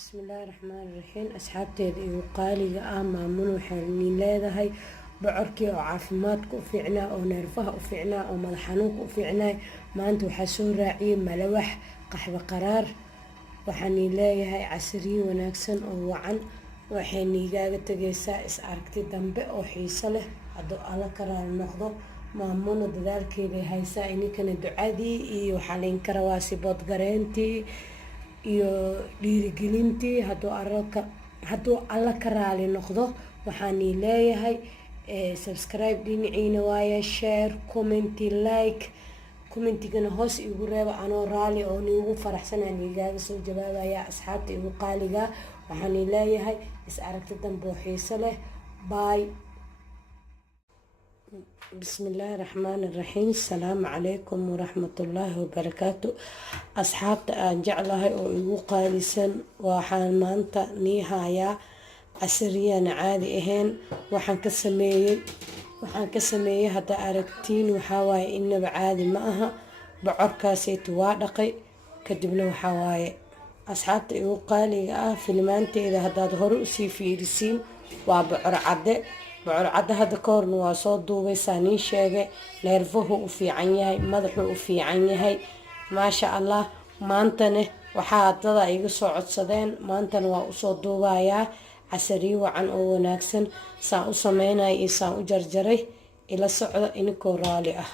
bismillaahi raxmaani raxiim asxaabteeda igu qaaliga ah maamun waxaan leedahay bocorkii oo caafimaadka u fiicnaa oo neerfaha u fiicnaa oo madax xanuunka u fiicnaa maanta waxaa soo raaciyay malawax qaxwo qaraar waxaan leeyahay casriyo wanaagsan oo wacan waxayna igaaga tagaysaa is aragti dambe oo xiiso leh hadduu alla ka raali noqdo maamuna dadaalkeeda haysaa ininkana ducadii iyo waxaa layn ka rabaa siboodgareentii iyo dhiirigelintii hadduu alla ka raali noqdo waxaan leeyahay subscribe dhinaciina waaye share commenti like commentigana hoos igu reeba anoo raali oo niigu faraxsanaan igaaga soo jawaabaya asxaabta igu qaaliga waxaan leeyahay is aragti dambe oo xiiso leh bye. bismillaahi raxmaani raxiim asalaamu calaykum waraxmatullaahi wabarakaatu asxaabta aan jeclahay oo igu qaalisan waxaan maanta nii hayaa casriyaan caadi ahayn waxaan ka sameeyey hadda aragtiin waxaa waaye inaba caadi ma aha bocorkaaseytu waa dhaqay kadibna waxaa waaye asxaabta igu qaaliga ah filmaanteeda haddaad hore usii fiirisiin waa bocor cadde hadda ka horna waa soo duubay saaniin sheegay neerfuhu u fiican yahay madaxuu u fiican yahay maasha allah maantana waxaa dada iga soo codsadeen maantana waa usoo duubayaa casariyo wacan oo wanaagsan saan u sameynaya iyo saan u jarjaray ila socda ininkoo raali ah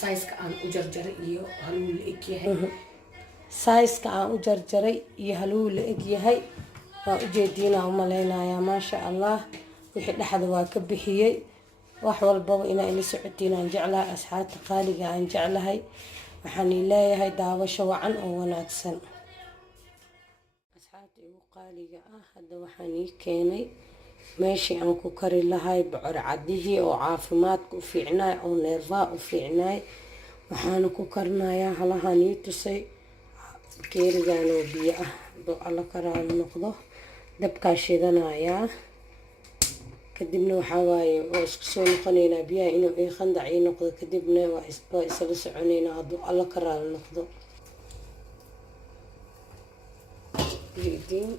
sayska aan u jarjaray iyo haluu la egyahay sayska aan u jarjaray iyo haluu la egyahay waan ujeediinaa u maleynayaa maasha allah wixii dhexda waa ka bixiyey wax walbaba inaa ila socotiin aan jeclahay asxaabta qaaliga aan jeclahay waxaan leeyahay daawasho wacan oo wanaagsan asxaabta igu qaaliga ah hadda waxaan ii keenay meeshii aan ku kari lahay bocor cadihii oo caafimaadka u fiicnaay oo neerfaha u fiicnaay waxaana ku karinayaa halahaan ii tusay geerigan oo biyo ah hadduu alla ka raali noqdo dabkaa shidanayaa kadibna waxaa waaye waa isku soo noqoneynaa biyaha inuu ii khandac ii noqdo kadibna waa isla soconeynaa hadduu alla ka raali noqdo jeediin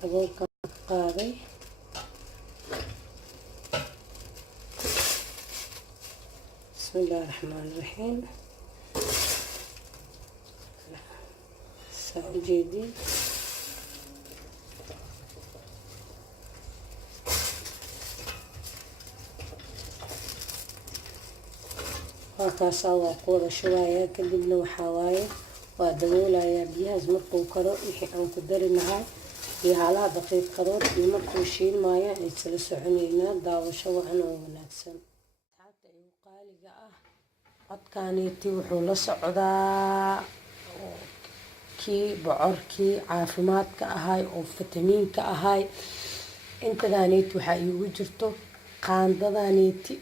daboolkan ka qaaday bismillaahi raxmaani raxiim saa ujeediin halkaasaa waa ku wada shubayaa kadibna waxaa waaye waa daboolayaa biyahaas markuu karo wixii aan ku dari lahaa iyo halaha daqiiqadood iyo markuu shiilmaayo ay isla soconeynaa daawasho wacan oo wanaagsan asxaabta igu qaaliga ah codkaaniiti wuxuu la socdaa kii bocorkii caafimaadka ahay oo fitamiinka ahay intadaaniiti waxaa iigu jirto qaandadaaniiti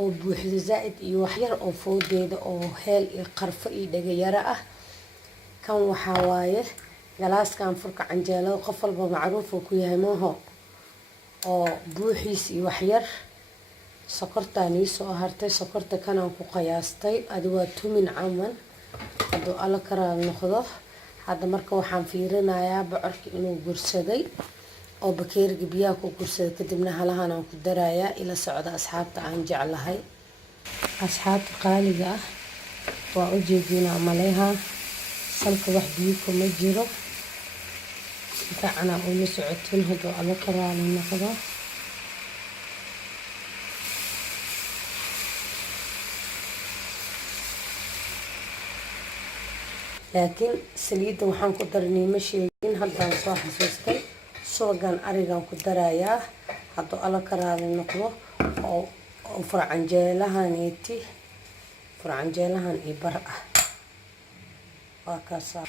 oo buuxda zaa-id iyo waxyar oo foodeeda oo heel iyo qarfo iyo dhagayaro ah kan waxaa waaye galaaskan furka canjeelada qof walba macruuf uu ku yahay maaho oo buuxiis iyo waxyar sokortaan ii soo hartay sokorta kanaan ku qiyaastay adi waa tumin camal hadduu alla ka raali noqdo hadda marka waxaan fiirinayaa bocorka inuu gursaday oo bakeeriga biyaha ku gursada kadibna halahan aan ku darayaa ila socda asxaabta aan jeclahay asxaabta qaaliga ah waa ujeediinaa maleha salka wax biyo kuma jiro gacana uma socotin hadduu alla ka raali noqdo laakiin saliidda waxaan ku darnay ma sheegin haddaan soo xasuustay subagan arigan ku darayaa hadduu alla ka raali noqdo oo furcanjeelahan iyo bar ah waa kaasaa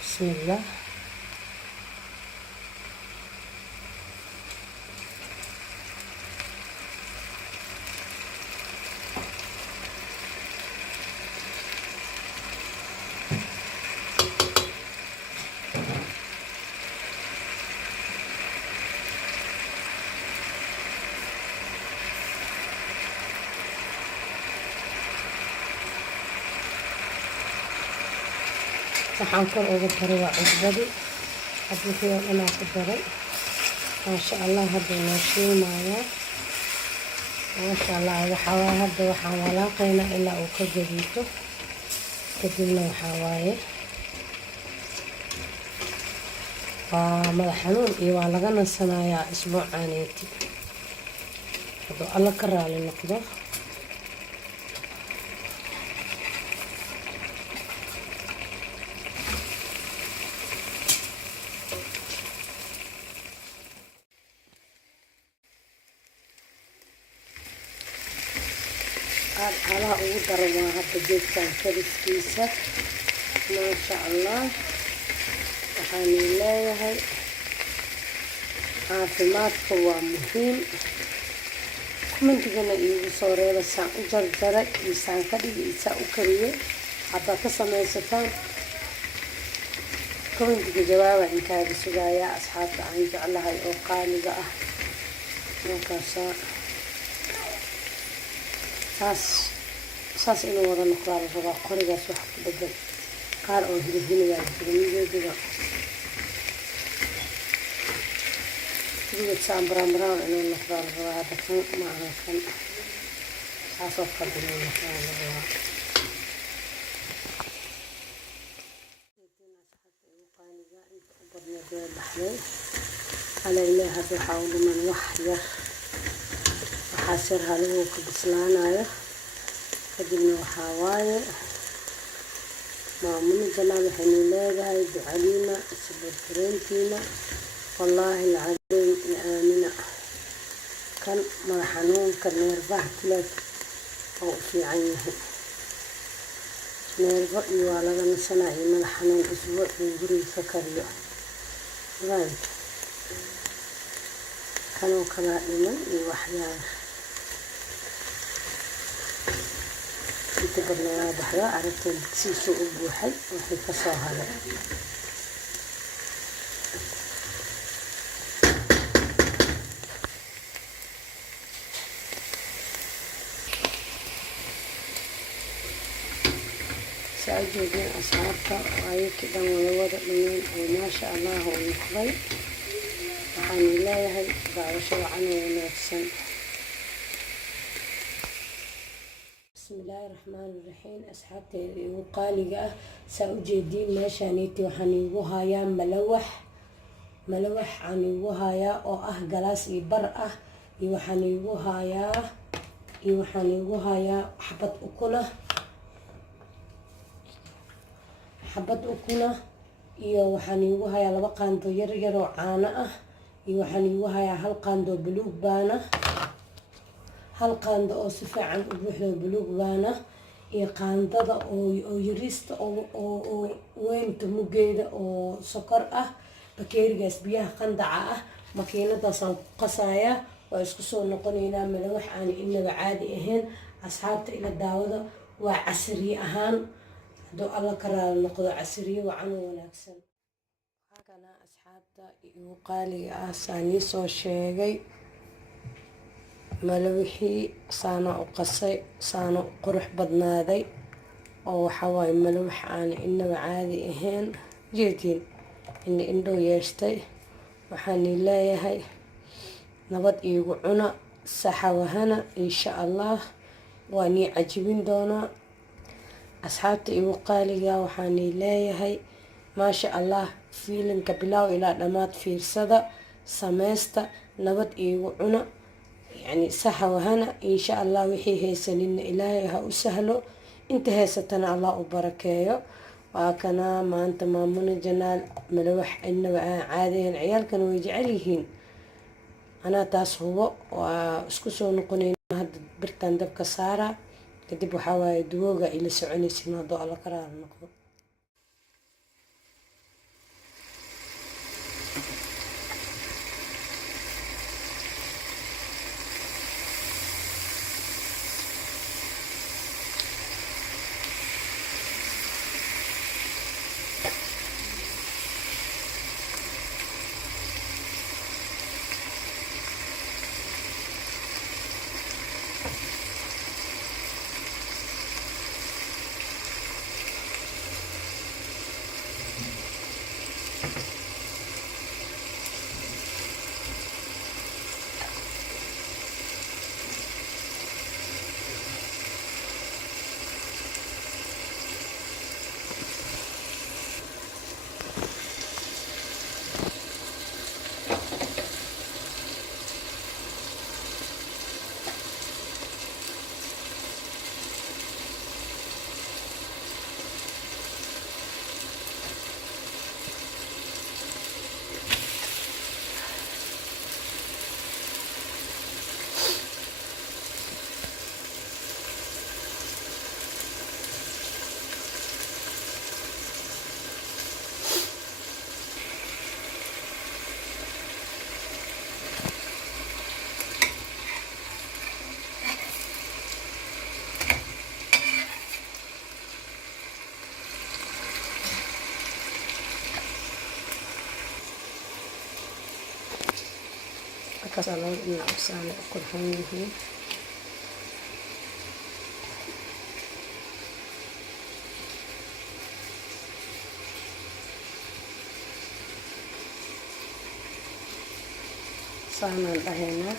bismillaah waxaan kor uga daray waa cusbadii hadii oo dhan ku daray maasha Allah hadda noo shiimayaa maasha Allah hadda waxaan walaaqaynaa ilaa uu ka gaduuto kadibna waxaa waaye waa madax xanuun iyo waa laga nasanayaa isbuucaaneeti hadduu alla ka raali noqdo alaha ugu daran waa hadda geedkan kariskiisa maasha Allah waxaan leeyahay caafimaadka waa muhiim kumantigana iigu soo reeba saan u jarjaray iyo saan ka dhigi iyo saan u kariyey haddaad ka samaysataan kumantiga jawaaba inkaaga sugayaa asxaabta aan jeclahay oo qaaliga ah markaasaa saas inuu wada noqdaa la rabaa qorigaas wax ku dhagan qaar oo hilibhiligaa jira mideediga hilibad saan brown inuu noqdaa la rabaa hadda kan ma aha kan saasoo kale inuu noqdaa la rabaa qaaliga inta u badneedee baxday halaylee hadda waxaa u dhiman wax yar waxaas yar haliguu ka bislaanayo kadibna waxaa waaye maamuna janaal waxaynu leedahay ducadiina isbarbareyntiina wallaahi lacageen iyo aamina kan madax xanuunka neerfaha kulaad oo u fiican yahay neerfo iyo waa laga nasanaa iyo madax xanuun isbuuc in guriga ka kariyo kanoo kalaa dhiman iyo waxyaala inta badna waa baxda aragteen digsiisuu u buuxay wixii ka soo haray saa joogeen asxaabta ayakii dhan wada dhimeen oo maasha Allah u noqday waxaan leeyahay daawasho wacan oo wanaagsan bismillaahi raxmaani raxiim asxaabteeda igu qaaliga ah saa u jeediin meeshaaniiti waxaan iigu hayaa malawax aan iigu hayaa oo ah galaas iyo bar ah iyo waxaan iigu hayaa xabad ukuna iyo waxaan iigu hayaa 2 qaando yar yar oo caano ah iyo waxaan iigu hayaa 1 qaando buluug baana 1 qaando oo si fiican u buuxdo buluug baana iyo qaandada oo yariista oo weynta mugeeda oo sokor ah bakeerigaas biyaha qandaca ah makiinadaas aan ku qasayaa waa isku soo noqonaynaa malawax aan inaba caadi ahayn asxaabta ila daawada waa casriye ahaan hadduu alla ka raali noqdo casriye wacan oo wanaagsan halkana asxaabta igu qaaliga ah saanii soo sheegay malawixii saana u qasay saana u qurux badnaaday oo waxaa waaye malawax aan inaba caadi ahayn jeedin indho yeeshtay waxaan leeyahay nabad iigu cuna saxa wahana insha Allah waan ii cajibin doonaa asxaabta igu qaaliga waxaan leeyahay maasha Allah fiilinka bilaaw ilaa dhamaad fiirsada sameysta nabad iigu cuna يعني صح وهنا إن شاء الله وحي هيسنين إلهي هأسهله انت هيستنا الله وبركاته وكنا ما أنت مامون الجنال ملوح إنه عادي العيال كانوا يجعليهن أنا تاس هو واسكسو نقولين هاد برتان دبك سارة كدبو حواي دوغا إلى سعوني سنة ضوء على قرار نقض كسلان إن أبسان أكل حميه صحنا الأهينا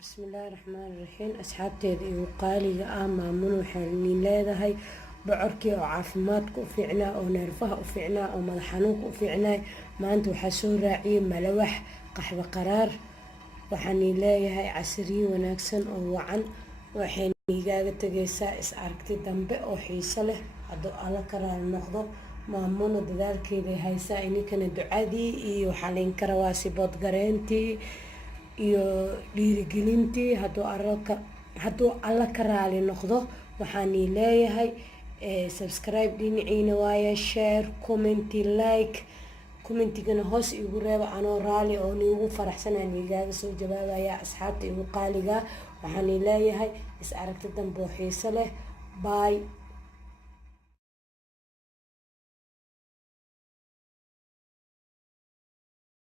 بسم الله الرحمن الرحيم أصحابتي وقالي مامون وحنين leedahay bocorkii oo caafimaadka u fiicnaa oo neerfaha u fiicnaa oo madax xanuunka u fiicnaa maanta waxa soo raaciyay malawax qaxwo qaraar waxaan leeyahay casriyo wanaagsan oo wacan waxay igaaga tagaysaa is aragti dambe oo xiiso leh hadoo alla karaal noqdo maamuun dadaalkeeda haysaa inkana ducadii iyo xalin karawaasi bodgareentii iyo dhiirigelintii haduu alla ka raali noqdo waxaan leeyahay subscribe dhinaciina waaye share comment like commentigana hoos igu reeba anoo raali oo niigu faraxsanaan igaaga soo jawaabaya asxaabta igu qaaliga waxaan leeyahay is aragti dambe oo xiiso leh bye.